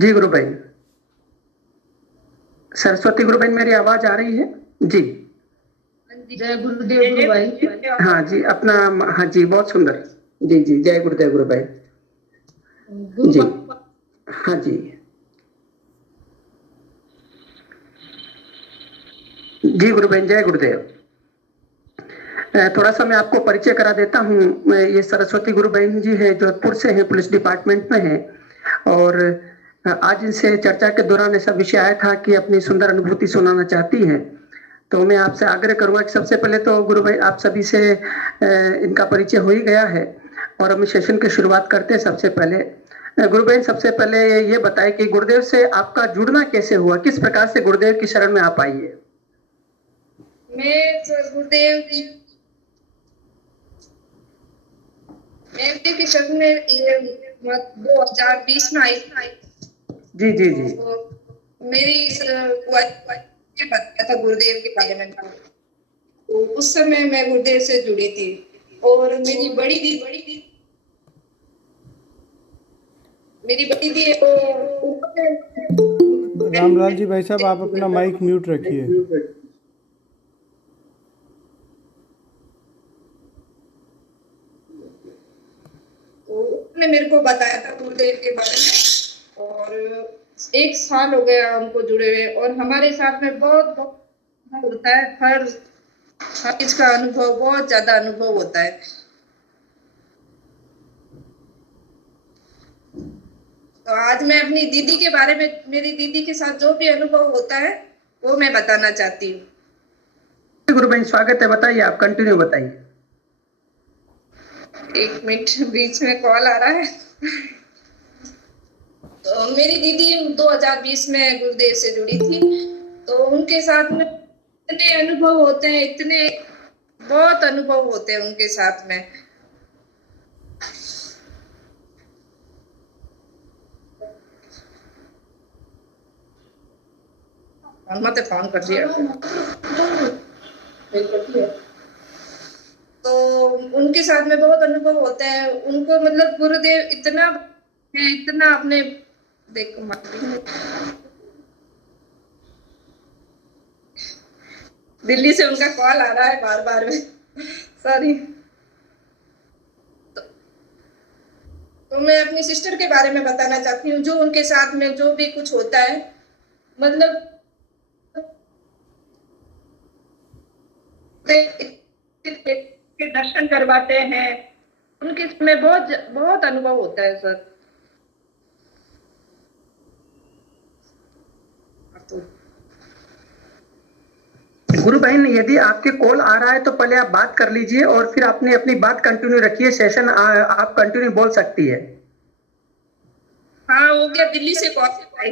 जी गुरु भाई। सरस्वती गुरु भाई, मेरी आवाज आ रही है? जी। जय गुरुदेव गुरु भाई। हाँ जी, अपना। हाँ जी, बहुत सुंदर। जी जी, जय गुरुदेव गुरु भाई। जी। हाँ जी। जी गुरु बहन, जय गुरुदेव। थोड़ा सा मैं आपको परिचय करा देता हूँ। ये सरस्वती गुरु बहन जी है, जोधपुर से हैं, पुलिस डिपार्टमेंट में है। और आज इनसे चर्चा के दौरान ऐसा विषय आया था कि अपनी सुंदर अनुभूति सुनाना चाहती हैं। तो मैं आपसे आग्रह करूंगा कि सबसे पहले तो गुरु भाई, आप सभी से इनका परिचय हो ही गया है, और हम सेशन की शुरुआत करते हैं। सबसे पहले गुरु बहन, सबसे पहले ये बताएं कि गुरुदेव से आपका जुड़ना कैसे हुआ, किस प्रकार से गुरुदेव की शरण में आप आई है? मैं गुरुदेव की शरण में 2020 में आई। जी जी जी। तो मेरी बताया था गुरुदेव के बारे में, तो उस समय मैं गुरुदेव से जुड़ी थी। और मेरी बड़ी दी रामलाल जी भाई साहब, आप अपना माइक म्यूट रखिए। तो उसने मेरे को बताया था गुरुदेव के बारे में, और 1 साल हो गया हमको जुड़े हुए, और हमारे साथ में बहुत होता है। हर चीज का अनुभव, बहुत ज्यादा अनुभव होता है। तो आज मैं अपनी दीदी के बारे में, मेरी दीदी के साथ जो भी अनुभव होता है वो मैं बताना चाहती हूँ। गुरु बहन, स्वागत है, बताइए, आप कंटिन्यू बताइए। 1 मिनट, बीच में कॉल आ रहा है। तो मेरी दीदी 2020 में गुरुदेव से जुड़ी थी। तो उनके साथ में इतने अनुभव होते हैं, इतने बहुत अनुभव होते हैं उनके साथ में। मत फोन कर दिया। तो उनके साथ में बहुत अनुभव होते हैं। उनको मतलब गुरुदेव इतना है, इतना अपने देखो दिल्ली से उनका कॉल आ रहा है बार बार में, सॉरी। तो मैं अपनी सिस्टर के बारे में बताना चाहती हूँ, जो उनके साथ में जो भी कुछ होता है, मतलब के दर्शन करवाते हैं, उनके में बहुत बहुत अनुभव होता है सर। गुरु बहन, यदि आपके कॉल आ रहा है तो पहले आप बात कर लीजिए, और फिर आपने अपनी बात कंटिन्यू रखिए। सेशन आप कंटिन्यू बोल सकती है। हाँ, हो गया, दिल्ली से कॉल आई।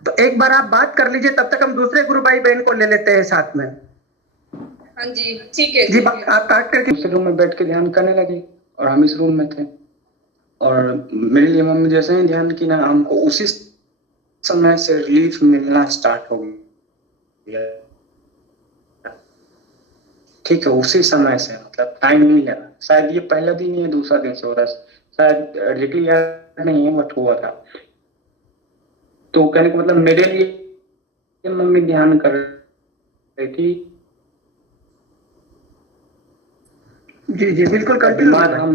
तो एक बार आप बात कर लीजिए, तब तक हम दूसरे गुरु भाई बहन को ले लेते हैं साथ में। हाँ जी, ठीक है जी। आप काट करके दूसरे रूम में बैठ के ध्यान करने लगी, और हम इस रूम में थे। और मेरे लिए मम्मी जैसे ही ध्यान की ना, हमको उसी समय से रिलीफ मिलना स्टार्ट हो गया। ठीक है, उसी समय से, मतलब टाइम नहीं लगा। शायद ये पहला दिन या दूसरा दिन से हो रहा है, शायद एग्जैक्टली याद नहीं है, बट हुआ था। तो कहने का मतलब मेरे लिए मम्मी ध्यान कर रही थी। जी जी, बिल्कुल बीमार हम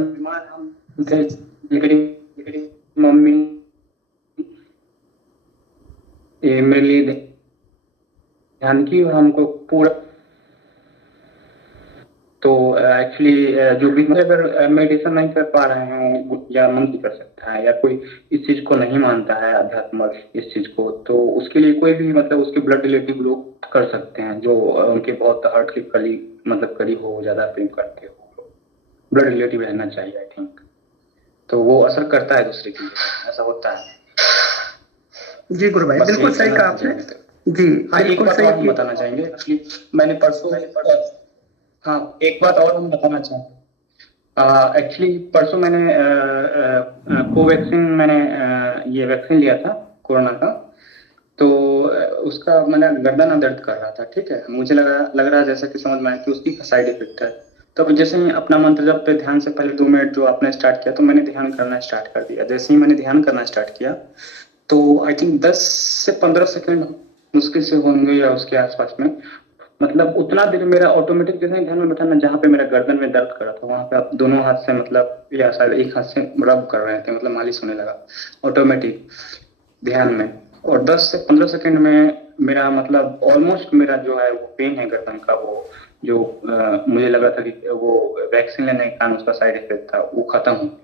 थे, मम्मी ये मेरे लिए ध्यान की, और हमको पूरा। तो एक्चुअली जो भी अगर मेडिटेशन नहीं कर पा रहे हैं, या मन नहीं कर सकता है, या कोई इस चीज को नहीं मानता है, अध्यात्म इस चीज को, तो उसके लिए कोई भी मतलब उसके ब्लड रिलेटिव लोग कर सकते हैं, जो उनके बहुत हार्ट के करीब हो, ज्यादा प्रेम करते हो। ब्लड रिलेटिव रहना चाहिए, आई थिंक। तो वो असर करता है दूसरे की, ऐसा होता है। जी गुरु भाई, बिल्कुल सही कहा आपने। जी, हाँ, एक बिल्कुल बात सही और हम बताना चाहेंगे। एक्चुअली मैंने परसों हाँ, एक बात और हम बताना चाहेंगे। एक्चुअली परसों मैंने कोवैक्सीन, मैंने ये वैक्सीन लिया था कोरोना का। तो उसका मैंने गर्दन में दर्द कर रहा था, ठीक है। मुझे लग रहा जैसा कि समझ में आया कि उसकी साइड इफेक्ट है। तो जैसे ही अपना मंत्र जब पे ध्यान से पहले 2 मिनट जो आपने स्टार्ट किया, तो मैंने ध्यान करना स्टार्ट कर दिया। जैसे ही मैंने ध्यान करना स्टार्ट किया, तो आई थिंक 10 से 15 सेकंड मुश्किल से होंगे या उसके आसपास में। मतलब उतना देर मेरा ऑटोमेटिक जैसे ध्यान में बैठा ना, जहाँ पे मेरा गर्दन में दर्द कर रहा था वहां पे आप दोनों हाथ से मतलब या शायद एक हाथ से रब कर रहे थे, मतलब मालिश होने लगा ऑटोमेटिक ध्यान में। और 10 से 15 सेकंड में मेरा मतलब ऑलमोस्ट मेरा जो है वो पेन है गर्दन का, वो जो मुझे लगा था कि वो वैक्सीन लेने के कारण उसका साइड इफेक्ट था, वो खत्म हो गया।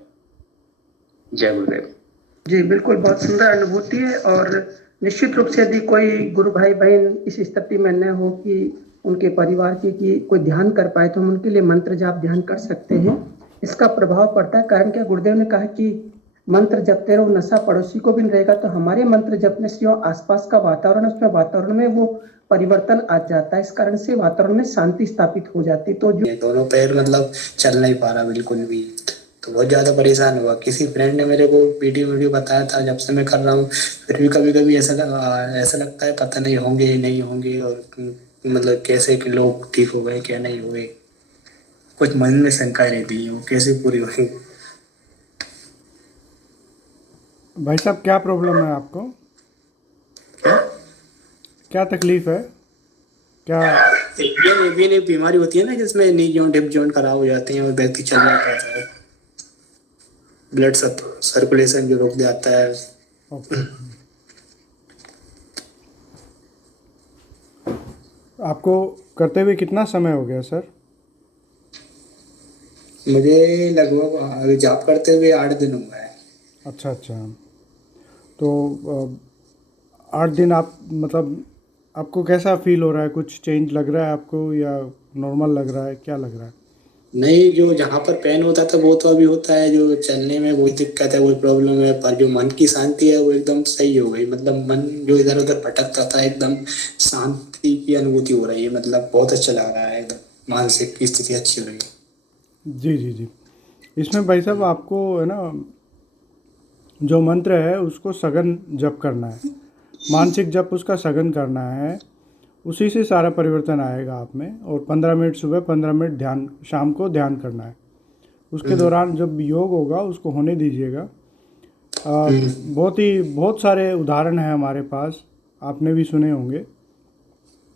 जय गुरुदेव। जी बिल्कुल, बहुत सुंदर अनुभूति है। और निश्चित रूप से यदि कोई गुरु भाई बहन इस स्थिति में न हो कि उनके परिवार की कि कोई ध्यान कर पाए, तो हम उनके लिए मंत्र जाप ध्यान कर सकते हैं। इसका प्रभाव पड़ता है, कारण क्या गुरुदेव ने कहा कि मंत्र जपते रहो, नशा पड़ोसी को भी नहीं रहेगा। तो हमारे मंत्र जपने से जो आसपास का वातावरण है, उसमें वातावरण में वो परिवर्तन आ जाता है। इस कारण से वातावरण में शांति स्थापित हो जाती है। तो जो दोनों पैर मतलब चल नहीं पा रहा बिल्कुल भी, तो बहुत ज़्यादा परेशान हुआ। किसी फ्रेंड ने मेरे को वीडियो बताया था, जब से मैं कर रहा हूँ फिर भी कभी कभी ऐसा लगता है पता नहीं होंगे नहीं होंगे, और मतलब कैसे कि लोग ठीक हो गए क्या नहीं हुए, कुछ मन में शंका रहती है वो कैसे पूरी होगी। भाई साहब क्या प्रॉब्लम है आपको? क्या तकलीफ है? क्या ये भी नहीं बीमारी होती है ना जिसमें नी जॉइंट हिप जॉइंट खराब हो जाते हैं और व्यक्ति चल नहीं पाता है, ब्लड सर्कुलेशन जो रोक जाता है। ओके। आपको करते हुए कितना समय हो गया सर? मुझे लगभग जॉब करते हुए 8 दिन हुआ है। अच्छा अच्छा। तो 8 दिन आप मतलब आपको कैसा फील हो रहा है? कुछ चेंज लग रहा है आपको या नॉर्मल लग रहा है? क्या लग रहा है? नहीं, जो जहाँ पर पेन होता था वो तो अभी होता है, जो चलने में वही दिक्कत है वही प्रॉब्लम है, पर जो मन की शांति है वो एकदम सही हो गई। मतलब मन जो इधर उधर भटकता था एकदम शांति की अनुभूति हो रही है, मतलब बहुत अच्छा लग रहा है, एकदम मानसिक स्थिति अच्छी हो रही है। जी जी जी। इसमें भाई साहब आपको है ना, जो मंत्र है उसको सघन जप करना है, मानसिक जप उसका सघन करना है, उसी से सारा परिवर्तन आएगा आप में। और 15 मिनट सुबह, 15 मिनट ध्यान शाम को ध्यान करना है। उसके दौरान जब योग होगा उसको होने दीजिएगा। बहुत सारे उदाहरण हैं हमारे पास, आपने भी सुने होंगे।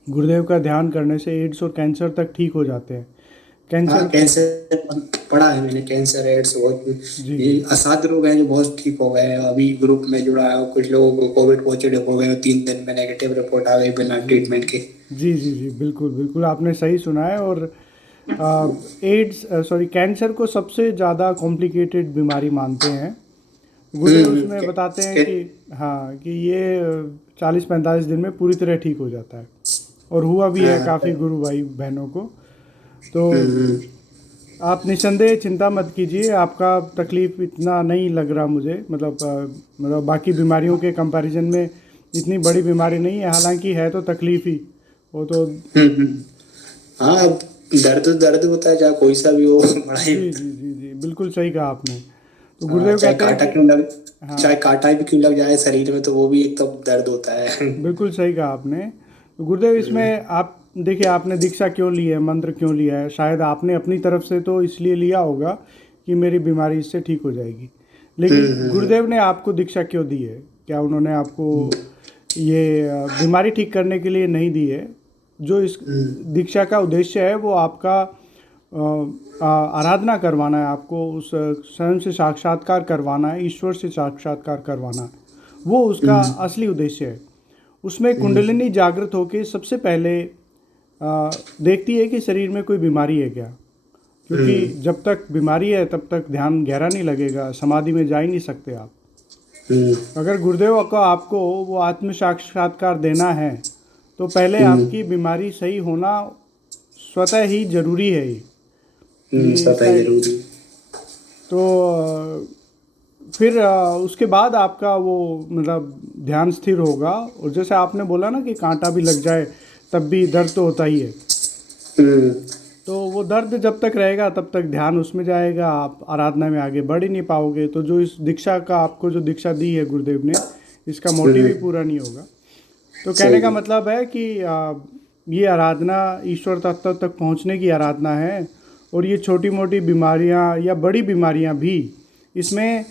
गुरुदेव का ध्यान करने से एड्स और कैंसर तक ठीक हो जाते हैं। हाँ, कैंसर कैंसर पढ़ा है मैंने, कैंसर एड्स बहुत जी ये असाध्य रोग हैं जो बहुत ठीक हो गए हैं। अभी ग्रुप में जुड़ा है, कुछ लोगों को कोविड पॉजिटिव हो गए, 3 दिन में नेगेटिव रिपोर्ट आ गई बिना ट्रीटमेंट के। जी जी जी, बिल्कुल बिल्कुल आपने सही सुना है। और कैंसर को सबसे ज़्यादा कॉम्प्लिकेटेड बीमारी मानते हैं। गुरुदेव उसमें बताते हैं कि हाँ, कि ये 40-45 दिन में पूरी तरह ठीक हो जाता है, और हुआ भी है काफ़ी गुरु भाई बहनों को। तो आप निसंदेह चिंता मत कीजिए, आपका तकलीफ़ इतना नहीं लग रहा मुझे, मतलब बाकी बीमारियों के कंपैरिजन में इतनी बड़ी बीमारी नहीं है। हालांकि है तो तकलीफ़ ही, वो तो हाँ, अब दर्द होता है चाहे कोई सा भी हो, बड़ा ही जी जी जी जी, बिल्कुल सही कहा आपने। तो गुरुदेव चाहे कहते हैं कांटा कि क्यों लग हाँ, चाहे कांटा भी क्यों लग जाए शरीर में तो वो भी एकदम दर्द होता है। बिल्कुल सही कहा आपने। तो गुरुदेव इसमें आप देखिए, आपने दीक्षा क्यों ली है, मंत्र क्यों लिया है? शायद आपने अपनी तरफ से तो इसलिए लिया होगा कि मेरी बीमारी इससे ठीक हो जाएगी, लेकिन गुरुदेव ने आपको दीक्षा क्यों दी है? क्या उन्होंने आपको ये बीमारी ठीक करने के लिए नहीं दी है? जो इस दीक्षा का उद्देश्य है वो आपका आराधना करवाना है, आपको उस स्वयं से साक्षात्कार करवाना है, ईश्वर से साक्षात्कार करवाना है। वो उसका असली उद्देश्य है। उसमें कुंडलिनी जागृत होकर सबसे पहले देखती है कि शरीर में कोई बीमारी है क्या, क्योंकि जब तक बीमारी है तब तक ध्यान गहरा नहीं लगेगा, समाधि में जा ही नहीं सकते आप। अगर गुरुदेव को आपको वो आत्म साक्षात्कार देना है तो पहले आपकी बीमारी सही होना स्वतः ही जरूरी है। ये सतह जरूरी। तो फिर उसके बाद आपका वो मतलब ध्यान स्थिर होगा। और जैसे आपने बोला ना कि कांटा भी लग जाए तब भी दर्द तो होता ही है, तो वो दर्द जब तक रहेगा तब तक ध्यान उसमें जाएगा, आप आराधना में आगे बढ़ ही नहीं पाओगे। तो जो इस दीक्षा का आपको जो दीक्षा दी है गुरुदेव ने, इसका मोटिव ही पूरा नहीं होगा। तो कहने का मतलब है कि ये आराधना ईश्वर तत्व तक पहुंचने की आराधना है। और ये छोटी मोटी बीमारियां या बड़ी बीमारियां भी, इसमें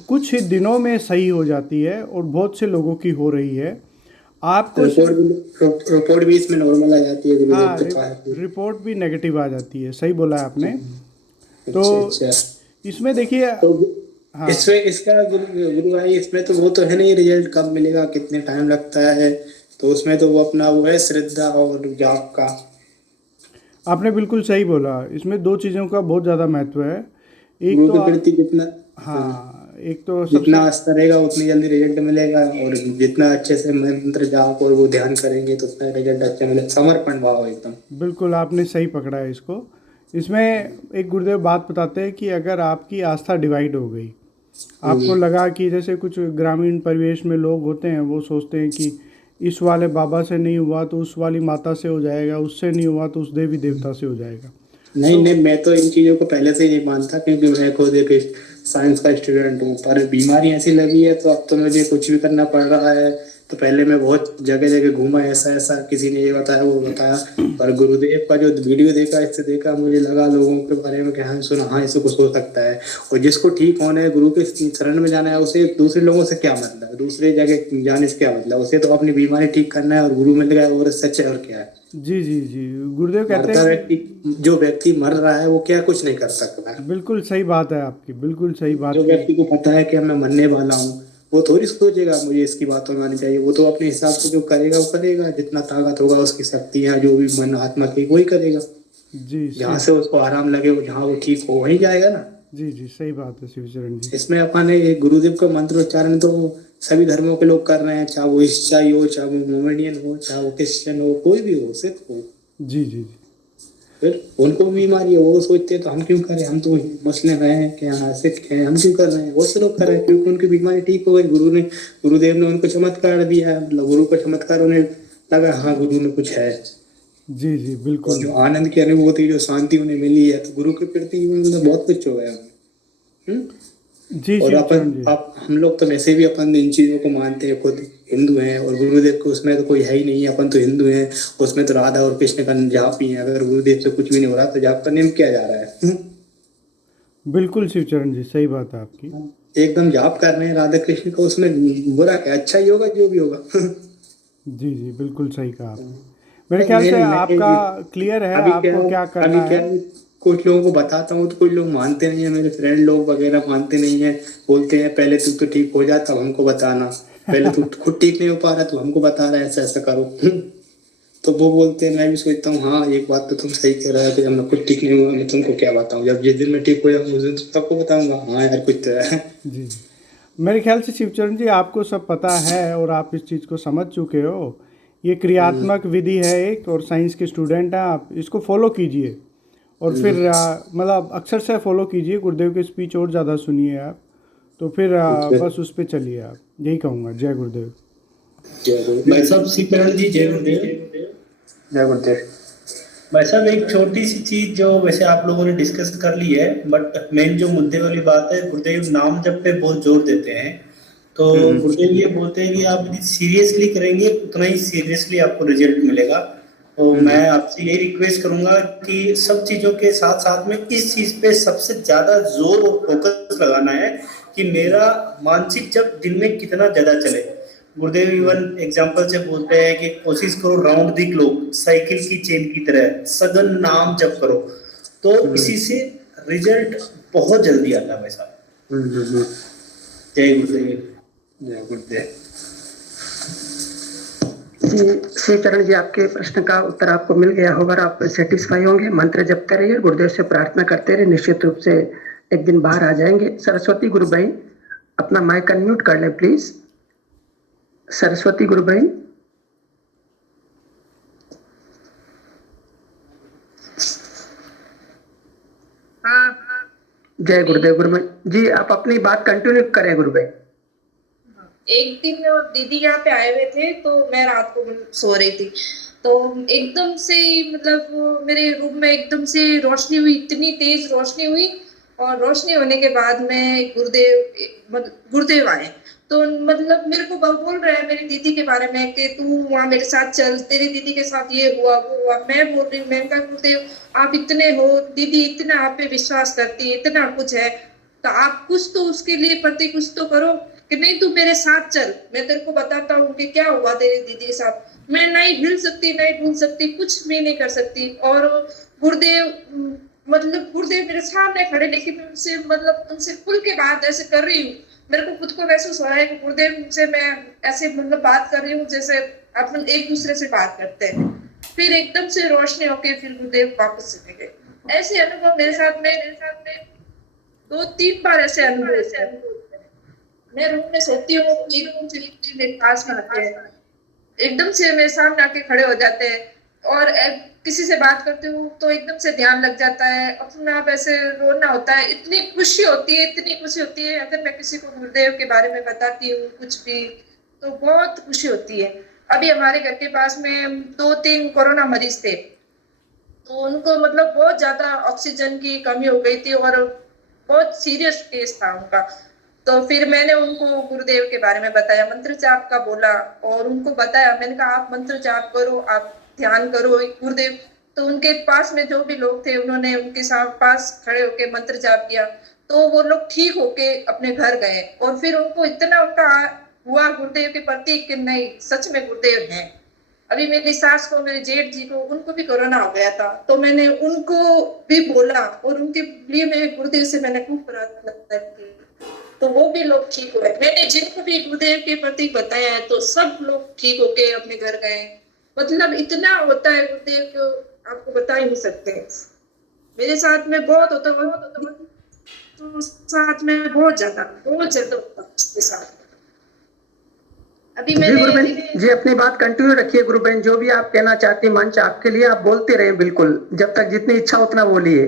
कुछ ही दिनों में सही हो जाती है और बहुत से लोगों की हो रही है। आपको रिपोर्ट भी इसमें नॉर्मल आ जाती है गुरुदेव हाँ, के पास। रिपोर्ट भी नेगेटिव आ जाती है, सही बोला है आपने। तो अच्छा। इसमें देखिए, तो हाँ इसमें इसका गुरु भाई इसमें तो वो तो है नहीं, रिजल्ट कब मिलेगा, कितने टाइम लगता है, तो उसमें तो वो अपना वो है श्रद्धा और जाप का। आपने बिल्कुल सही बोला। इसमें दो चीज़ों का बहुत ज़्यादा महत्व है। एक गुरु तो के प्रति जितना, हाँ, हाँ, एक तो जितना सबसे आस्था रहेगा उतनी जल्दी रिजल्ट मिलेगा, और जितना अच्छे से मंत्र जाप और वो ध्यान करेंगे तो उतना रिजल्ट अच्छा मिलेगा। समर्पण भाव एकदम। बिल्कुल आपने सही पकड़ा है इसको। इसमें एक गुरुदेव बात बताते हैं कि अगर आपकी आस्था डिवाइड हो गई, आपको लगा कि जैसे कुछ ग्रामीण परिवेश में लोग होते हैं, वो सोचते हैं कि इस वाले बाबा से नहीं हुआ तो उस वाली माता से हो जाएगा, उससे नहीं हुआ तो उस देवी देवता से हो जाएगा। नहीं नहीं, मैं तो इन चीजों को पहले से ही नहीं मानता, क्योंकि मैं खुद एक साइंस का स्टूडेंट हूँ, पर बीमारी ऐसी लगी है तो अब तो मुझे कुछ भी करना पड़ रहा है। तो पहले मैं बहुत जगह जगह घूमा, ऐसा ऐसा किसी ने ये बताया वो बताया, पर गुरुदेव का जो वीडियो देखा, इससे देखा मुझे लगा लोगों के बारे में कि हाँ सुना, हाँ इससे कुछ हो सकता है। और जिसको ठीक होना है, गुरु के शरण में जाना है, उसे दूसरे लोगों से क्या मतलब है, दूसरे जगह जाने से क्या मतलब, उसे तो अपनी बीमारी ठीक करना है और गुरु मिल गया और सच है, और क्या है। जी जी जी, गुरुदेव कहते मरता हैं व्यक्ति, जो व्यक्ति मर रहा है वो क्या कुछ नहीं कर सकता है। कि बिल्कुल सही बात है आपकी, बिल्कुल सही बात जो की। व्यक्ति को पता है कि मैं मरने वाला हूँ, वो थोड़ी सोचेगा मुझे इसकी बातों में आनी चाहिए। वो तो अपने हिसाब से जो करेगा वो करेगा, जितना ताकत होगा उसकी शक्तियाँ जो भी मन आत्मा की, वही करेगा। जी जहाँ सही, से उसको आराम लगे, वो जहाँ वो ठीक हो वहीं जाएगा ना। जी जी सही बात है शिवचरण जी। इसमें अपन एक गुरुदेव का मंत्रोच्चारण तो सभी धर्मों के लोग कर रहे हैं, चाहे वो ईसाई हो, चाहे वो मोमेडियन हो, चाहे वो क्रिश्चियन हो, कोई भी हो, सिख हो। जी जी जी फिर उनको भी बीमारी है, वो सोचते हैं तो हम क्यों करें, हम तो मुस्लिम हैं कि हाँ सिख हैं, हम क्यों कर रहे हैं, वो से लोग कर रहे हैं क्योंकि उनकी बीमारी ठीक हो गई। गुरुदेव ने उनको चमत्कार दिया है, मतलब गुरु का चमत्कार उन्हें लगा, हाँ गुरु में कुछ है। जी जी और बिल्कुल। जो आनंद की अनुभूति, जो शांति उन्हें मिली है, तो गुरु के प्रति मतलब बहुत कुछ हो गया उन्हें। जी और अपन शिवचरण जी, आप हम लोग तो वैसे भी अपन इन चीजों को मानते हैं, खुद हिंदू हैं, और गुरुदेव को उसमें तो कोई है ही नहीं है, अपन तो हिंदू हैं, उसमें तो राधा और कृष्ण का जाप ही है। अगर गुरुदेव से कुछ भी नहीं हो रहा तो जाप करने में क्या जा रहा है। बिल्कुल शिवचरण जी सही बात है आपकी। एकदम जाप कर रहे हैं राधा कृष्ण का, उसमें बुरा क्या, अच्छा ही होगा जो भी होगा। जी जी बिल्कुल सही कहा आपने। मेरे ख्याल से आपका क्लियर है, अभी क्या आपको क्या अभी करना क्या है। कुछ लोगों को बताता हूँ तो कुछ लोग मानते नहीं है, मेरे फ्रेंड लोग वगैरह मानते नहीं है। बोलते हैं पहले तू तो ठीक हो जा तब हमको बताना, पहले तू खुद ठीक नहीं हो पा रहा तू हमको बता रहा है ऐसा ऐसा करो। तो वो बोलते हैं, मैं भी सोचता हूँ हाँ एक बात तो तुम सही कह रहा है कि जब मैं खुद ठीक नहीं हुआ मैं तुमको क्या बताऊँ, जब जिस दिन मैं ठीक हो जाऊंगा उस दिन तो सबको बताऊंगा, हाँ यार कुछ तो है। जी जी, मेरे ख्याल से शिवचरण जी आपको सब पता है और आप इस चीज़ को समझ चुके हो। ये क्रियात्मक विधि है एक, और साइंस के स्टूडेंट हैं आप, इसको फॉलो कीजिए। और फिर मतलब अक्सर से फॉलो कीजिए, गुरुदेव की स्पीच और ज़्यादा सुनिए आप। तो फिर बस उस पर चलिए आप, यही कहूँगा। जय गुरुदेव। भाई साहब सीताराम जी, जय गुरुदेव। जय गुरुदेव। भाई साहब एक छोटी सी चीज जो वैसे आप लोगों ने डिस्कस कर ली है, बट मेन जो मुद्दे वाली बात है, गुरुदेव नाम जप पे बहुत जोर देते हैं। तो गुरुदेव ये बोलते हैं कि आप यदि सीरियसली करेंगे उतना ही सीरियसली आपको रिजल्ट मिलेगा। तो मैं आपसे यही रिक्वेस्ट करूंगा कि सब चीजों के साथ साथ में इस चीज पे सबसे ज्यादा जोर और फोकस लगाना है कि मेरा मानसिक जप दिन में कितना ज्यादा चले। गुरुदेव इवन एग्जाम्पल से बोलते हैं कि कोशिश करो राउंड दी क्लॉक, साइकिल की चेन की तरह सघन नाम जप करो, तो इसी से रिजल्ट बहुत जल्दी आता है भाई साहब। जय गुरुदेव। जय गुरुदेव। श्री चरण जी, आपके प्रश्न का उत्तर आपको मिल गया होगा, आप सेटिस्फाई होंगे। मंत्र जप करिए, गुरुदेव से प्रार्थना करते रहे, निश्चित रूप से एक दिन बाहर आ जाएंगे। सरस्वती गुरु बहन अपना माइक अनम्यूट कर लें प्लीज। सरस्वती गुरु बहन। जय गुरुदेव। गुरु बहन जी आप अपनी बात कंटिन्यू करें गुरु बहन। एक दिन दीदी यहाँ पे आए हुए थे, तो मैं रात को सो रही थी, तो एकदम से मतलब मेरे रूम में एकदम से रोशनी हुई, इतनी तेज रोशनी हुई। और रोशनी होने के बाद में गुरुदेव आए, तो मतलब मेरे को बोल रहे हैं मेरी दीदी के बारे में कि तू वहाँ मेरे साथ चल, तेरी दीदी के साथ ये हुआ वो हुआ। मैं बोल रही हूँ, मैं कहा गुरुदेव आप इतने हो, दीदी इतना आप पे विश्वास करती है, इतना कुछ है, तो आप कुछ तो उसके लिए प्रति कुछ तो करो कि नहीं तू मेरे साथ चल, मैं तेरे को बताता हूँ कि क्या हुआ तेरे दीदी के साथ। मैं नहीं हिल सकती, नहीं डुल सकती, कुछ भी नहीं कर सकती। और गुरुदेव मतलब गुरुदेव मेरे सामने खड़े, लेकिन मैं उनसे मतलब उनसे खुल के बात ऐसे कर रही हूँ, मेरे को खुद को महसूस हो रहा है कि गुरुदेव से मैं ऐसे मतलब बात कर रही हूँ जैसे अपन एक दूसरे से बात करते हैं। फिर एकदम से रोशनी होके फिर गुरुदेव वापस चले गए। ऐसे अनुभव मेरे साथ में 2-3 बार ऐसे अनुभव होते हैं। मैं रूम में सोती हूँ, एकदम से मेरे पास में आते हैं, एकदम से मेरे सामने आके खड़े हो जाते हैं। और किसी से बात करती हूँ तो एकदम से ध्यान लग जाता है, अपने आप ऐसे रोना होता है। इतनी खुशी होती है, इतनी खुशी होती है। अगर मैं किसी को गुरुदेव के बारे में बताती हूँ कुछ भी तो बहुत खुशी होती है। अभी हमारे घर के पास में 2-3 कोरोना मरीज थे, तो उनको मतलब बहुत ज्यादा ऑक्सीजन की कमी हो गई थी और बहुत सीरियस केस था उनका। तो फिर मैंने उनको गुरुदेव के बारे में बताया, मंत्र जाप का बोला और उनको बताया। मैंने कहा आप मंत्र जाप करो, आप ध्यान करो गुरुदेव। तो उनके पास में जो भी लोग थे उन्होंने उनके साथ पास खड़े होके मंत्र जाप किया, तो वो लोग ठीक होके अपने घर गए। और फिर उनको इतना उनका हुआ गुरुदेव के प्रति कि नहीं सच में गुरुदेव हैं। अभी मेरी सास को, मेरे जेठ जी को, उनको भी कोरोना हो गया था, तो मैंने उनको भी बोला और उनके लिए मैं गुरुदेव से मैंने खूब प्रार्थना की, तो वो भी लोग ठीक हुए। मैंने जिनको भी गुरुदेव के प्रति बताया है तो सब लोग ठीक होके अपने घर गए। मतलब इतना होता है गुरुदेव को आपको बता ही नहीं सकते। मेरे साथ में बहुत होता है, तो साथ में बहुत ज्यादा होता है उसके साथ। अभी जी मैंने गुरुबेन जी, अपनी बात कंटिन्यू रखिए गुरुबेन, जो भी आप कहना चाहती हैं मंच आपके लिए, आप बोलते रहे बिल्कुल, जब तक जितनी इच्छा उतना बोलिए।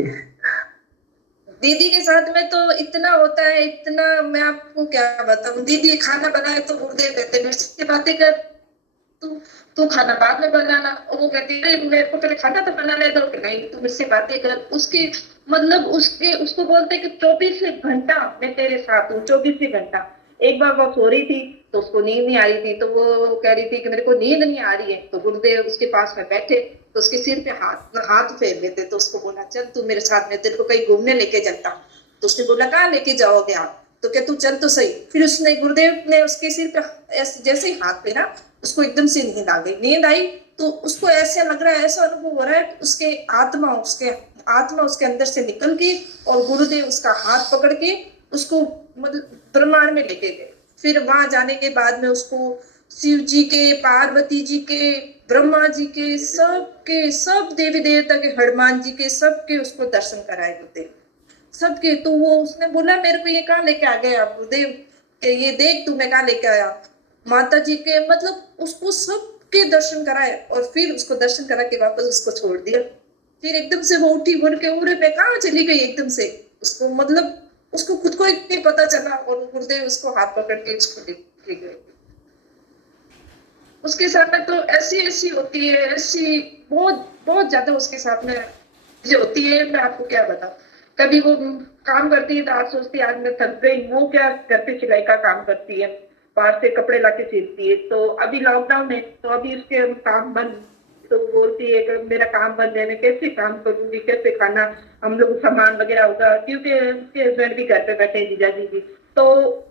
दीदी के साथ में तो इतना होता है, इतना मैं आपको क्या बताऊं। दीदी खाना बनाए तो गुरुदेव कहते मेरे से बातें कर, तू तू खाना बाद में बनाना। और वो कहती है मेरे को पहले खाना तो बनाने दो। कि नहीं तू मुझसे बातें कर। उसकी मतलब उसको बोलते कि 24 घंटा मैं तेरे साथ हूँ, 24 घंटा। एक बार वो सो रही थी तो उसको नींद नहीं आ रही थी, तो वो कह रही थी कि मेरे को नींद नहीं आ रही है। तो गुरुदेव उसके पास में बैठे तो उसके सिर पे हाथ हाथ फेर देते। तो उसको बोला चल तू मेरे साथ में, तेरे को कहीं घूमने लेके चलता। तो उसने बोला कहाँ लेके जाओगे आप? तो क्या तू चल तो सही। फिर उसने गुरुदेव ने उसके सिर पे जैसे ही हाथ फेरा, उसको एकदम से नींद आ गई। नींद आई तो उसको ऐसा लग रहा है, ऐसा अनुभव हो रहा है कि उसके आत्मा उसके अंदर से निकल गई और गुरुदेव उसका हाथ पकड़ के उसको मतलब ब्रह्मांड में लेके गए। फिर वहां जाने के बाद में उसको शिव जी के, पार्वती जी के, ब्रह्मा जी के, सब देवी देवता के, हनुमान जी के, सबके उसको दर्शन कराए गुरुदेव सबके। तो वो उसने बोला मेरे को ये कहाँ लेके आ गए आप गुरुदेव, कि ये देख तू मैं कहाँ लेके आया। माता जी के मतलब उसको सबके दर्शन कराए और फिर उसको दर्शन करा के वापस उसको छोड़ दिया। फिर एकदम से वो उठी बोल के उरे पे कहाँ चली गई एकदम से। उसको मतलब उसको खुद को ही नहीं पता चला और गुरुदेव उसको हाथ पकड़ के उसको लेके गए। उसके साथ में तो ऐसी होती है, ऐसी बहुत बहुत ज्यादा उसके साथ में जो होती है, मैं आपको क्या बताऊं। कभी वो काम करती है तो आज सोचती है आज मैं थक गई। वो क्या घर पे सिलाई का काम करती है, बाहर से कपड़े लाके सीखती है। तो अभी लॉकडाउन है तो अभी उसके काम बंद। तो बोलती है कि मेरा काम बंद है, मैं कैसे काम करूंगी, कैसे खाना हम लोग सामान वगैरह होगा, क्योंकि उसके हस्बैंड भी घर पे बैठे हैं, जीजा जी भी। तो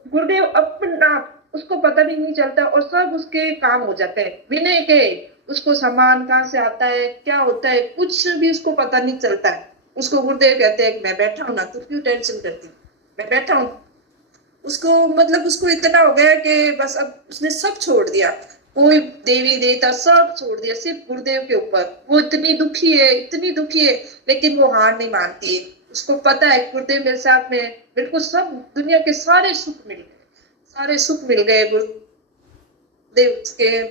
गुरुदेव अपना उसको पता भी नहीं चलता और सब उसके काम हो जाते हैं बिना के। उसको सामान कहाँ से आता है, क्या होता है, कुछ भी उसको पता नहीं चलता है। उसको गुरुदेव कहते हैं मैं बैठा हूं ना, तू क्यों टेंशन करती, मैं बैठा हूं। उसको मतलब उसको इतना हो गया कि बस अब उसने सब छोड़ दिया, कोई देवी देवता सब छोड़ दिया, सिर्फ गुरुदेव के ऊपर। वो इतनी दुखी है, इतनी दुखी है, लेकिन वो हार नहीं मानती है। उसको पता है गुरुदेव मेरे साथ में, मेरे को सब दुनिया के सारे सुख मिल गए, सारे सुख मिल गए गुरुदेव के।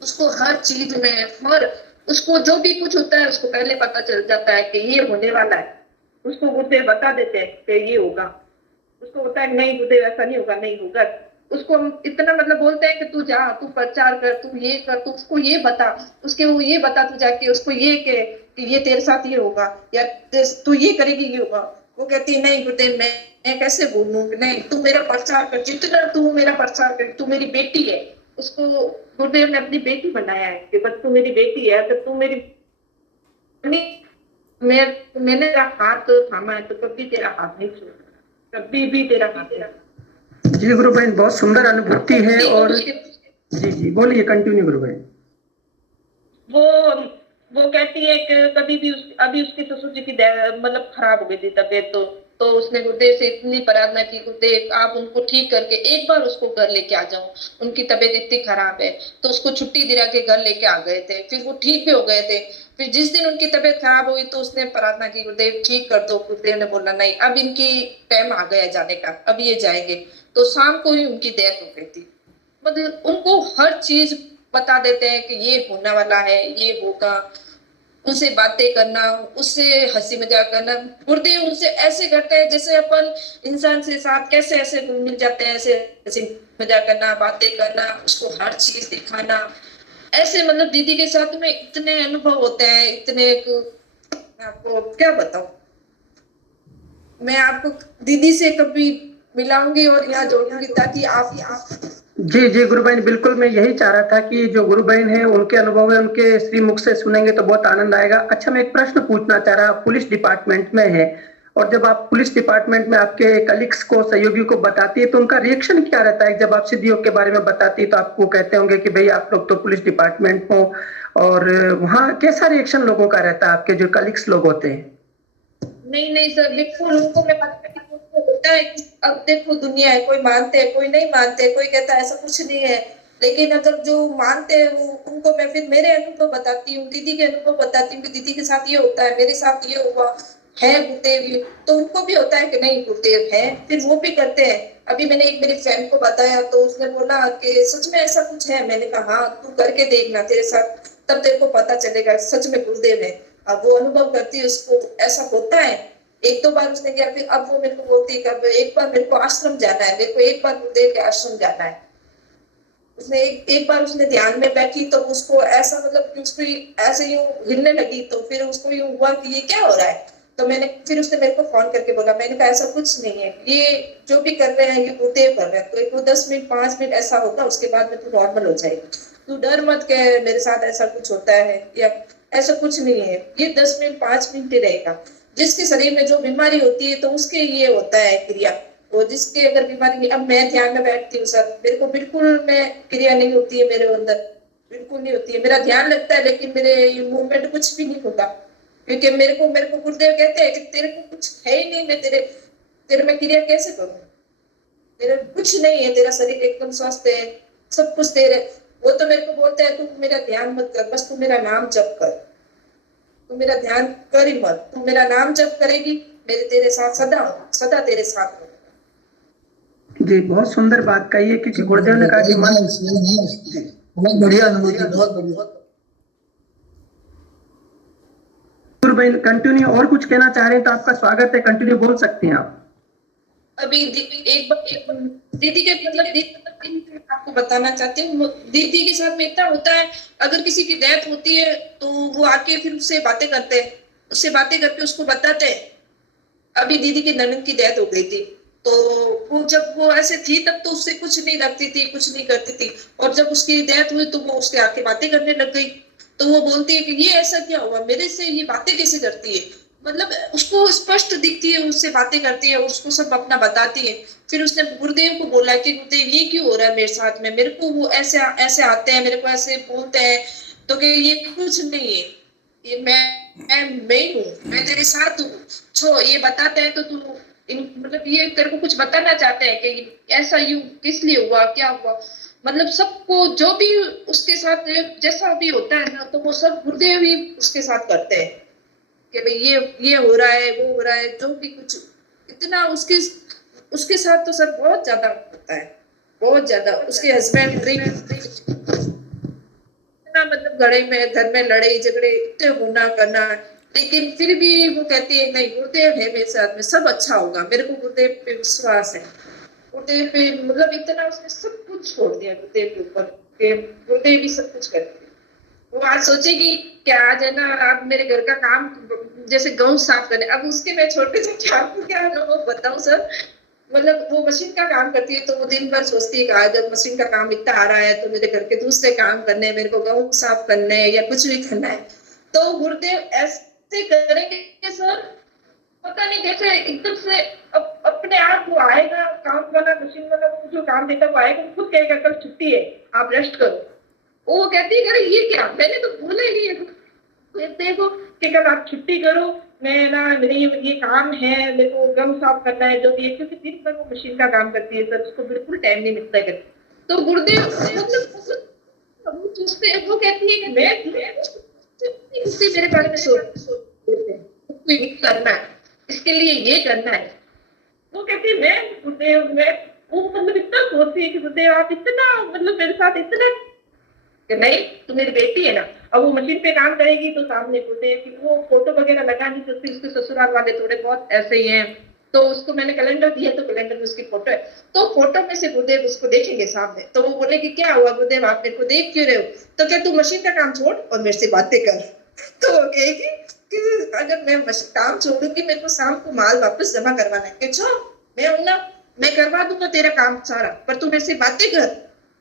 उसको हर चीज में, हर उसको जो भी कुछ होता है उसको पहले पता चल जाता है कि ये होने वाला है। उसको गुरुदेव बता देते हैं कि ये होगा। उसको होता है नहीं गुरुदेव ऐसा नहीं होगा, नहीं होगा। उसको हम इतना मतलब बोलते हैं कि तू जा, तू प्रचार कर, तू ये कर, तू उसको ये बता, उसके वो ये बता, तू जाके उसको ये कह कि ये तेरे साथ ये होगा या तू ये करेगी ये होगा। वो कहती है नहीं गुरुदेव मैं कैसे बोलूं, नहीं तू मेरा प्रचार कर, जितना तू मेरा प्रचार कर, तू मेरी बेटी है। उसको गुरुदेव ने अपनी बेटी बनाया है कि बस तू मेरी बेटी है, अगर तू मेरी मैंने तेरा हाथ थामा है तो कभी तेरा हाथ नहीं छोड़ा, कभी भी तेरा हाथ। जी गुरु बहन, बहुत सुंदर अनुभूति है। और जी जी बोलिए, कंटिन्यू गुरु बहन। वो वो कहती है कि कभी भी अभी उसके ससुर जी की मतलब खराब हो गई थी तबीयत, तो उसने गुरुदेव से इतनी प्रार्थना की, गुरुदेव आप उनको ठीक करके एक बार उसको घर लेके आ जाओ, उनकी तबीयत इतनी खराब है। तो उसको छुट्टी दिला के घर लेके आ गए थे, फिर वो ठीक भी हो गए थे। फिर जिस दिन उनकी तबीयत खराब हुई तो उसने प्रार्थना की, गुरुदेव ठीक कर दो। गुरुदेव ने बोला नहीं, अब इनकी टाइम आ गया जाने का, अब ये जाएंगे। तो शाम को ही उनकी डेथ हो गई थी। मतलब उनको हर चीज बता देते हैं कि ये होने वाला है, ये होगा। उनसे बातें करना, उससे हंसी मजाक करना, गुरुदेव उनसे ऐसे करते हैं जैसे अपन इंसान से साथ कैसे ऐसे मिल जाते हैं, ऐसे हंसी मजाक करना, बातें करना, उसको हर चीज दिखाना। ऐसे मतलब दीदी के साथ में इतने अनुभव होते हैं, इतने मैं आपको क्या बताऊं। मैं आपको दीदी से कभी मिलाऊंगी और यहाँ जोड़ूंगी ताकि आप जी जी गुरु बहन, बिल्कुल मैं यही चाह रहा था कि जो गुरु बहन है उनके अनुभव है, उनके श्री मुख से सुनेंगे तो बहुत आनंद आएगा। अच्छा, मैं एक प्रश्न पूछना चाह रहा, आप पुलिस डिपार्टमेंट में है और जब आप पुलिस डिपार्टमेंट में आपके कलीग्स को, सहयोगी को बताती है तो उनका रिएक्शन क्या रहता है? जब आप सिद्ध योग के बारे में बताती है तो आपको कहते होंगे कि भाई आप लोग तो पुलिस डिपार्टमेंट हो, और वहाँ कैसा रिएक्शन लोगों का रहता है, आपके जो कलीग्स लोग होते हैं? नहीं नहीं सर, बिल्कुल उनको मैं होता है कि अब देखो दुनिया है, कोई मानते हैं कोई नहीं मानते, कोई कहता है ऐसा कुछ नहीं है। लेकिन अगर जो मानते हैं वो उनको मैं फिर मेरे अनुभव बताती हूँ, दीदी के अनुभव बताती हूँ कि दीदी के साथ ये होता है, मेरे साथ ये हुआ है गुरुदेव। तो उनको भी होता है कि नहीं गुरुदेव है, फिर वो भी करते हैं। अभी मैंने एक मेरी फ्रेंड को बताया तो उसने बोला कि सच में ऐसा कुछ है। मैंने कहा हाँ, तू करके देखना, तेरे साथ तब तेरे को पता चलेगा सच में गुरुदेव है। अब वो अनुभव करती है, उसको ऐसा होता है। एक दो बार उसने किया, फिर अब वो मेरे को बोलती है कब एक बार मेरे को आश्रम जाना है, मेरे को एक बार गुरुदेव के आश्रम जाना है। उसने एक बार उसने ध्यान में बैठी तो उसको ऐसा मतलब कि उसको ऐसे यूं हिलने लगी, तो फिर उसको यूं हुआ कि ये क्या हो रहा है। तो मैंने फिर उसने मेरे को फोन करके बोला, मैंने कहा ऐसा कुछ नहीं है, ये जो भी कर रहे हैं ये गुरुदेव कर रहे हैं। तो एक 10 मिनट 5 मिनट ऐसा होगा, उसके बाद में तू नॉर्मल हो जाएगी, तू डर मत के मेरे साथ ऐसा कुछ होता है या ऐसा कुछ नहीं है। ये 10 मिनट 5 मिनट ही रहेगा। जिसके शरीर में जो बीमारी होती है तो उसके ये होता है क्रिया। वो जिसके अगर बीमारी नहीं, अब मैं ध्यान में बैठती हूँ सर, मेरे को बिल्कुल मैं क्रिया नहीं होती है मेरे अंदर, बिल्कुल नहीं होती है। मेरा ध्यान लगता है लेकिन मेरे मूवमेंट कुछ भी नहीं होगा, क्योंकि मेरे को गुरुदेव कहते हैं कि तेरे को कुछ है ही नहीं, मैं तेरे में क्रिया कैसे करूँ। तेरे कुछ नहीं है, तेरा शरीर एकदम स्वस्थ है, सब कुछ तेरे। वो तो मेरे को बोलते हैं तू मेरा ध्यान मत कर, बस तू मेरा नाम जप कर, तू मेरा ध्यान कर ही मत, तू मेरा नाम जप करेगी मेरे तेरे साथ सदा सदा तेरे साथ हूँ। जी बहुत सुंदर बात कही है, क्योंकि गुरुदेव ने कहा कि बहुत बढ़िया अनुभूति, बहुत बढ़िया। गुरु बहन कंटिन्यू और कुछ कहना चाह रहे हैं तो आपका स्वागत है, कंटिन्यू बोल सकते हैं आप। अभी एक बार दीदी के मतलब आपको बताना चाहती हूँ, दीदी के साथ में इतना होता है, अगर किसी की डेथ होती है तो वो आके फिर उससे बातें करते हैं, उससे बातें करके उसको बताते हैं। अभी दीदी की ननद की डेथ हो गई थी, तो वो जब वो ऐसे थी तब तो उससे कुछ नहीं रखती थी, कुछ नहीं करती थी, और जब उसकी डेथ हुई तो वो उसके आके बातें करने लग गई। तो वो बोलती है कि ये ऐसा क्या हुआ, मेरे से ये बातें कैसे करती है। मतलब उसको स्पष्ट दिखती है, उससे बातें करती है, उसको सब अपना बताती है। फिर उसने गुरुदेव को बोला कि गुरुदेव ये क्यों हो रहा है मेरे साथ में, मेरे को वो ऐसे ऐसे आते हैं, मेरे को ऐसे बोलते हैं। तो कि ये कुछ नहीं है, ये मैं ही हूँ, मैं तेरे साथ हूँ। छो ये बताते हैं तो तू मतलब ये तेरे को कुछ बताना चाहते हैं कि ऐसा यूं किस लिए हुआ, क्या हुआ। मतलब सबको जो भी उसके साथ जैसा भी होता है ना, तो वो सब गुरुदेव ही उसके साथ करते हैं कि भाई ये हो रहा है, वो हो रहा है, जो भी कुछ। इतना उसके साथ तो सर बहुत ज्यादा होता है, बहुत ज्यादा। उसके हस्बैंड इतना मतलब घर में लड़ाई झगड़े इतने होना करना, लेकिन फिर भी वो कहती है नहीं गुरुदेव है मेरे साथ में, सब अच्छा होगा। मेरे को गुरुदेव पे विश्वास है, गुरुदेव पे मतलब इतना उसने सब कुछ छोड़ दिया गुरुदेव के ऊपर, गुरुदेव ही सब कुछ करते। वो आज सोचेगी कि आज है ना, आप मेरे घर का काम जैसे गेहूं साफ करने, अब उसके मैं छोटे से क्या अनुभव बताऊं सर। मतलब वो मशीन का काम करती है तो वो दिन भर सोचती है कि आज जब मशीन का काम इतना आ रहा है तो मेरे घर के दूसरे काम करने हैं, मेरे को गेहूं साफ करने हैं या कुछ भी करना है। तो गुरुदेव से करेंगे सर, पता नहीं कैसे एकदम से अपने आप वो आएगा, काम वाला मशीन वाला जो काम देता है वो आएगा, खुद कहेगा कल छुट्टी है आप रेस्ट करो। वो कहती है अरे ये क्या, मैंने तो बोला ही नहीं है, देखो कि कल आप छुट्टी करो, मैं ना मेरे ये काम है, मेरे को गम साफ करना है जो भी है, क्योंकि दिन भर वो मशीन का काम करती है सर, उसको बिल्कुल टाइम नहीं मिलता है। तो गुरुदेव मतलब चूसते, वो कहती है कि मैं मेरे बारे में सोच करना है, इसके लिए ये करना है। वो कहती है मैं गुरुदेव, मैं वो मतलब इतना सोचती है कि गुरुदेव आप इतना मतलब मेरे साथ इतना कि नहीं, तू मेरी बेटी है ना। अब वो मशीन पे काम करेगी तो सामने बोलते हैं कि वो फोटो वगैरह लगा नहीं सकती, उसके ससुराल वाले थोड़े बहुत ऐसे ही हैं, तो उसको मैंने कैलेंडर दिया तो कैलेंडर में उसकी फोटो है, तो फोटो में से गुरुदेव उसको देखेंगे सामने, तो वो बोले कि क्या हुआ गुरुदेव आप मेरे को देख क्यों रहे हो, तो क्या तू मशीन का काम छोड़ और मेरे से बातें कर। तो वो कहेगी कि अगर मैं काम छोड़ूंगी मेरे को शाम को माल वापस जमा करवाना है, मैं करवा दूंगा तेरा काम सारा, पर तू मेरे से बातें कर।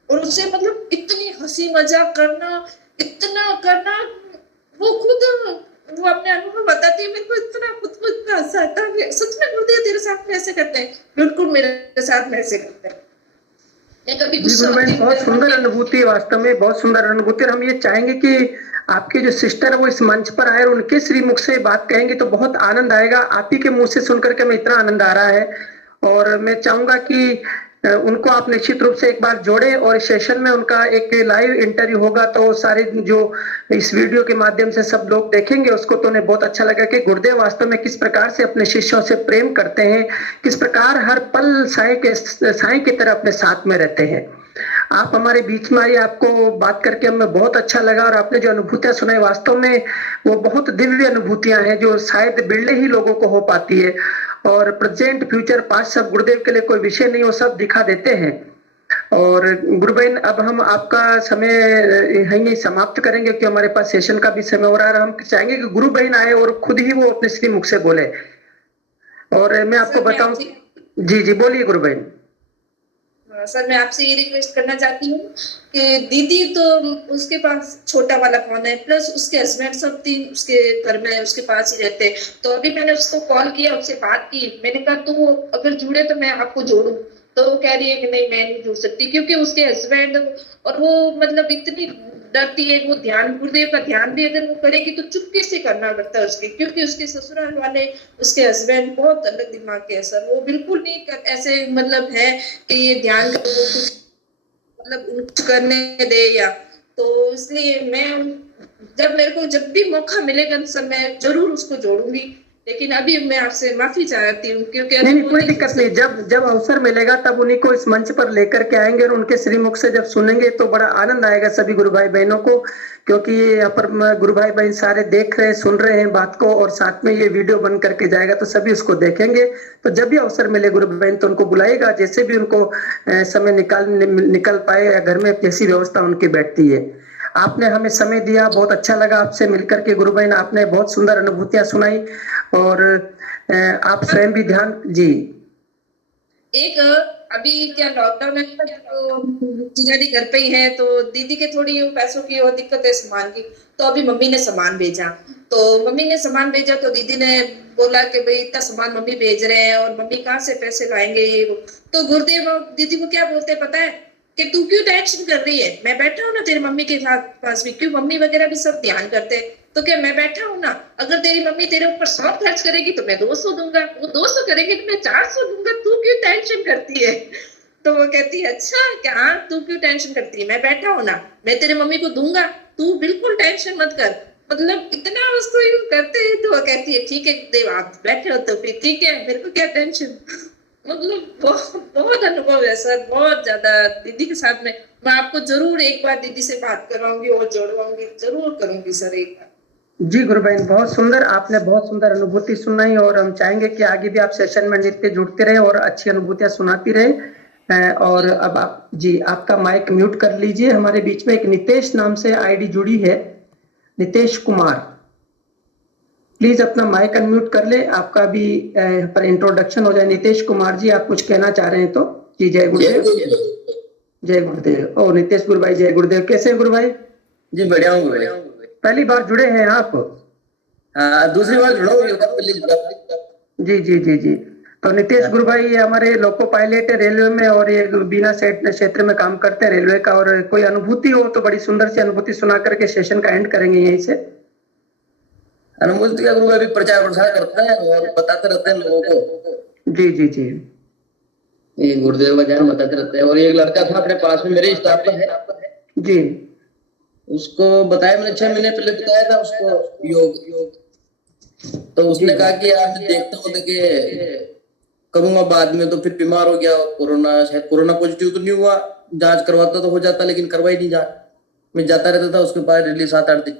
और उससे मतलब इतनी हंसी मजाक करना, इतना करना, वो खुद वो अपने अनुभव बताती है मेरे को, इतना खुद को इतना हंसा आता है। सच में गुरुदेव तेरे साथ में ऐसे करते हैं? बिल्कुल मेरे साथ में ऐसे करते हैं। बहुत सुंदर अनुभूति, वास्तव में बहुत सुंदर अनुभूति। और हम ये चाहेंगे कि आपके जो सिस्टर है वो इस मंच पर आए और उनके श्रीमुख से बात कहेंगे तो बहुत आनंद आएगा। आप ही के मुंह से सुनकर के मैं इतना आनंद आ रहा है, और मैं चाहूंगा कि उनको आप निश्चित रूप से एक बार जोड़ें, और इस सेशन में उनका एक लाइव इंटरव्यू होगा तो सारे जो इस वीडियो के माध्यम से सब लोग देखेंगे उसको, तो उन्हें बहुत अच्छा लगा कि गुरुदेव वास्तव में किस प्रकार से अपने शिष्यों से प्रेम करते हैं, किस प्रकार हर पल साईं की तरह अपने साथ में रहते हैं। आप हमारे बीच में आइए, आपको बात करके हमें बहुत अच्छा लगा, और आपने जो अनुभूतियां सुनाई वास्तव में वो बहुत दिव्य अनुभूतियां हैं जो शायद बिरले ही लोगों को हो पाती है। और प्रेजेंट फ्यूचर पास्ट सब गुरुदेव के लिए कोई विषय नहीं, वो सब दिखा देते हैं। और गुरु बहन, अब हम आपका समय यहीं समाप्त करेंगे क्योंकि हमारे पास सेशन का भी समय हो रहा है। हम चाहेंगे कि गुरु बहन आए और खुद ही वो अपने श्री मुख से बोले। और मैं आपको बताऊं, जी बोलिए गुरु बहन। सर मैं आपसे ये रिक्वेस्ट करना चाहती हूँ कि दीदी तो उसके पास छोटा वाला फोन है, प्लस उसके हस्बैंड सब तीन उसके घर में उसके पास ही रहते, तो अभी मैंने उसको कॉल किया, उससे बात की, मैंने कहा तू अगर जुड़े तो मैं आपको जोड़ूं, तो वो कह रही है कि नहीं मैं नहीं जुड़ सकती, क्योंकि उसके हस्बैंड और वो मतलब इतनी डरती है, वो ध्यान गुरुदेव का ध्यान भी अगर वो करेगी तो चुपके से करना पड़ता है उसके, क्योंकि उसके ससुराल वाले उसके हस्बैंड बहुत अलग दिमाग के हैं सर, वो बिल्कुल नहीं ऐसे मतलब है कि ये ध्यान मतलब कुछ करने दे या, तो इसलिए मैं जब भी मौका मिलेगा सर मैं जरूर उसको जोड़ूंगी, लेकिन अभी मैं आपसे माफी चाहती हूँ क्योंकि नहीं कोई दिक्कत नहीं, जब अवसर मिलेगा तब उन्हीं को इस मंच पर लेकर के आएंगे और उनके श्रीमुख से जब सुनेंगे तो बड़ा आनंद आएगा सभी गुरु भाई बहनों को, क्योंकि ये यहाँ पर गुरु भाई बहन सारे देख रहे हैं, सुन रहे हैं बात को, और साथ में ये वीडियो बन करके जाएगा तो सभी उसको देखेंगे। तो जब भी अवसर मिले गुरु बहन तो उनको बुलाएगा, जैसे भी उनको समय निकल पाए या घर में जैसी व्यवस्था उनकी बैठती है। आपने हमें समय दिया, बहुत अच्छा लगा आपसे मिलकर के गुरु बहन, आपने बहुत सुंदर अनुभूतियां सुनाई, और आप स्वयं भी ध्यान जी। एक अभी क्या लॉकडाउन है तो जीजा जी घर पे ही है, तो दीदी के थोड़ी पैसों की और दिक्कत है सामान की, तो अभी मम्मी ने सामान भेजा, तो दीदी ने बोला कि भाई इतना सामान मम्मी भेज रहे हैं और मम्मी कहाँ से पैसे लाएंगे ये वो, तो गुरुदेव दीदी को क्या बोलते हैं पता है कि तू क्यों टेंशन कर रही है, मैं बैठा हूँ ना तेरी मम्मी के साथ पास भी, क्यों मम्मी वगैरह भी सब ध्यान करते हैं, तो क्या मैं बैठा हूँ ना, अगर तेरी मम्मी तेरे ऊपर 100 खर्च करेगी तो मैं 200 दूंगा, वो 200 करेगी तो मैं 400 दूंगा, तू क्यों टेंशन करती है। तो वो कहती है अच्छा क्या, हाँ तू क्यों टेंशन करती है, मैं बैठा हूँ ना, मैं तेरे मम्मी को दूंगा, तू बिल्कुल टेंशन मत कर, मतलब इतना उसको यूं करते हैं। तो वो कहती है ठीक है देव आप बैठे हो तो फिर ठीक है, मेरे को क्या टेंशन, मतलब बहुत अनुभव है सर, बहुत ज्यादा दीदी के साथ में। मैं आपको जरूर एक बार दीदी से बात करवाऊंगी और जोड़वाऊंगी, जरूर करूंगी सर एक बार। जी गुरु बहन, बहुत सुंदर, आपने बहुत सुंदर अनुभूति सुनाई, और हम चाहेंगे कि आगे भी आप सेशन में नित्य जुड़ते रहे और अच्छी अनुभूतियां सुनाती रहे। और अब आप जी आपका माइक म्यूट कर लीजिए। हमारे बीच में एक नितेश नाम से आईडी जुड़ी है, नितेश कुमार, प्लीज अपना माइक अनम्यूट कर ले, आपका भी पर इंट्रोडक्शन हो जाए। नितेश कुमार जी आप कुछ कहना चाह रहे हैं तो जी। जय गुरुदेव। जय गुरुदेव। ओ नितेश गुरु भाई, जय गुरुदेव, कैसे हैं गुरु भाई? जी बढ़िया हूँ। पहली बार जुड़े हैं आप? दूसरी बार जुड़ा हूँ, एक बार पहले जुड़ा हूँ। जी जी जी जी। तो नितेश गुरु भाई ये हमारे लोको पायलट है रेलवे में, और ये बीना क्षेत्र में काम करते हैं रेलवे का, और कोई अनुभूति हो तो बड़ी सुंदर सी अनुभूति सुना करके सेशन का एंड करेंगे यहीं से। अनुभूति का गुरु अभी प्रचार प्रसार करता है और बताते रहते हैं लोगों को। जी जी जी ये गुरुदेव का ज्ञान बताते रहते हैं। और एक लड़का था अपने पास में, मेरे स्टाफ का है जी। उसको बताया मैंने, 6 महीने पहले बताया था उसको योग। तो उसने कहा कि यार मैं देखता हूँ देखे करूंगा बाद में, तो फिर बीमार हो गया कोरोना, शायद कोरोना पॉजिटिव तो नहीं हुआ, जांच करवाता तो हो जाता, लेकिन करवाई नहीं जांच। मैं जाता रहता था उसके पास डेली 7-8 दिन।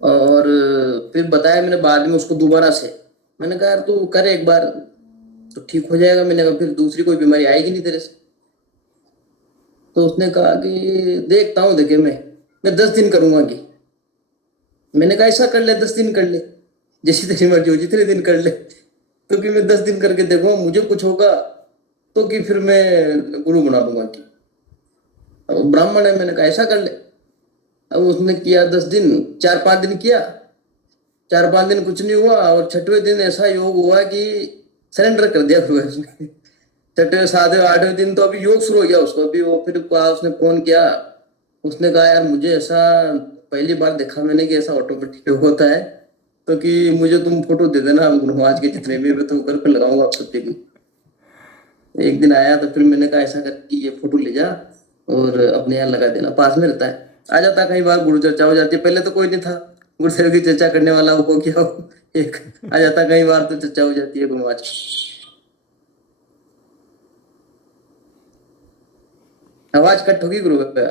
और फिर बताया मैंने बाद में उसको दोबारा से, मैंने कहा यार तू कर एक बार तो ठीक हो जाएगा। मैंने कहा फिर दूसरी कोई बीमारी आएगी नहीं तेरे से। तो उसने कहा कि देखता हूँ देखे मैं 10 दिन करूंगा कि। मैंने कहा ऐसा कर ले, 10 दिन कर ले, जैसी तेरी मर्जी हो जितने दिन कर ले, क्योंकि मैं 10 दिन करके देखूंगा, मुझे कुछ होगा तो कि फिर मैं गुरु बना दूंगा कि। अब ब्राह्मण है, मैंने कहा ऐसा कर ले। अब उसने किया 10 दिन, 4-5 दिन किया, 4-5 दिन कुछ नहीं हुआ, और 6वें दिन ऐसा योग हुआ कि सरेंडर कर दिया फिर उसने। 6वें 7वें 8वें दिन तो अभी योग शुरू हो गया उसको। अभी वो फिर उसने फोन किया, उसने कहा यार मुझे ऐसा पहली बार देखा मैंने कि ऐसा ऑटोमेटिक योग होता है, तो कि मुझे तुम फोटो दे देना आज के जितने भी, मैं तो घर पे लगाऊंगा आप सबके की। एक दिन आया तो फिर मैंने कहा ऐसा कर कि ये फोटो ले जा और अपने यहाँ लगा देना, पास में रहता है, आ जाता कई बार गुरु चर्चा हो जाती है। पहले तो कोई नहीं था गुरुदेव की चर्चा करने वाला, हो गया एक आ जाता, कई बार तो चर्चा हो जाती है गुरु आज। आवाज कट होगी गुरु पे।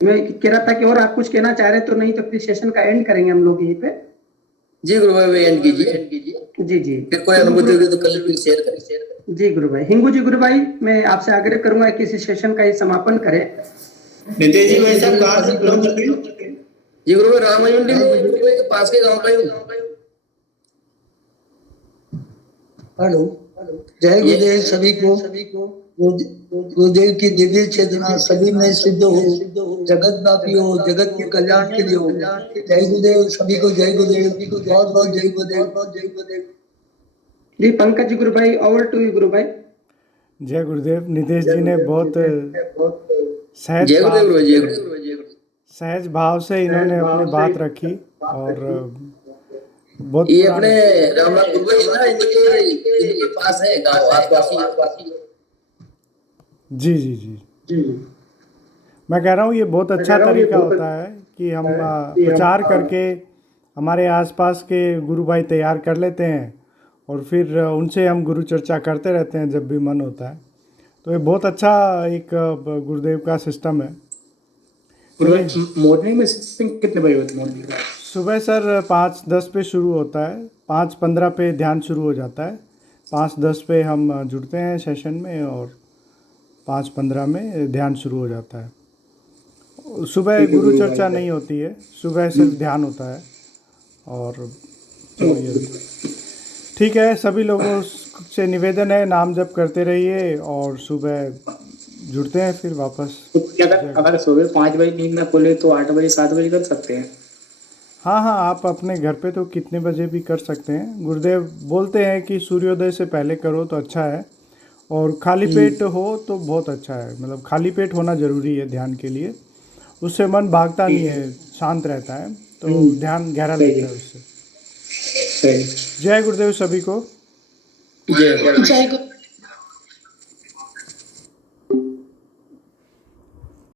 मैं कह रहा था कि और आप कुछ कहना चाह रहे तो नहीं, तो फिर सेशन का एंड करेंगे हम लोग यहीं पे। जी गुरु भाई एंड कीजिए। जी जी। फिर कोई अनुभूति होगी तो कल फिर शेयर करें। जी गुरु भाई। हिंगू जी गुरु भाई मैं आपसे आग्रह करूंगा कि इस सेशन का ही समापन करें। नितेश जी भाई साहब कहाँ से बिलोंग करते हैं? जी गुरु भाई रामायण के पास के गांव का हूँ। हेलो, जय गुरुदेव सभी को। गुरुदेव की दिव्य चेतना सभी में सिद्ध हो, जगत व्यापी हो, जगत के कल्याण के लिए हो। जय गुरुदेव सभी को, जय गुरुदेव, बहुत बहुत जय गुरुदेव। जी पंकज जी गुरु भाई, ओवर टू यू गुरु भाई। जय गुरुदेव। नितेश जी ने बहुत सहज भाव से इन्होंने अपनी बात रखी, और बहुत ये अपने रामनाथ गुरु जी ना, इनके पास है गांव आसपास। जी जी जी। मैं कह रहा हूँ ये बहुत अच्छा तरीका होता है कि हम प्रचार करके हमारे आसपास के गुरु भाई तैयार कर लेते हैं, और फिर उनसे हम गुरु चर्चा करते रहते हैं जब भी मन होता है। तो ये बहुत अच्छा एक गुरुदेव का सिस्टम है। मॉर्निंग में कितने बजे होते हैं? सुबह सर 5:10 पे शुरू होता है, 5:15 पे ध्यान शुरू हो जाता है, 5:10 पे हम जुड़ते हैं सेशन में, और 5:15 में ध्यान शुरू हो जाता है। सुबह गुरु चर्चा नहीं होती है, सुबह सिर्फ ध्यान होता है। और तो ये ठीक है, सभी लोगों से निवेदन है नाम जप करते रहिए और सुबह जुड़ते हैं फिर वापस। तो क्या अगर सुबह 5 बजे नींद ना खोले तो 8 बजे 7 बजे कर सकते हैं? हाँ हाँ, आप अपने घर पे तो कितने बजे भी कर सकते हैं। गुरुदेव बोलते हैं कि सूर्योदय से पहले करो तो अच्छा है, और खाली पेट हो तो बहुत अच्छा है। मतलब खाली पेट होना ज़रूरी है ध्यान के लिए, उससे मन भागता नहीं है, शांत रहता है, तो ध्यान गहरा लगता है उससे। जय गुरुदेव सभी को। जय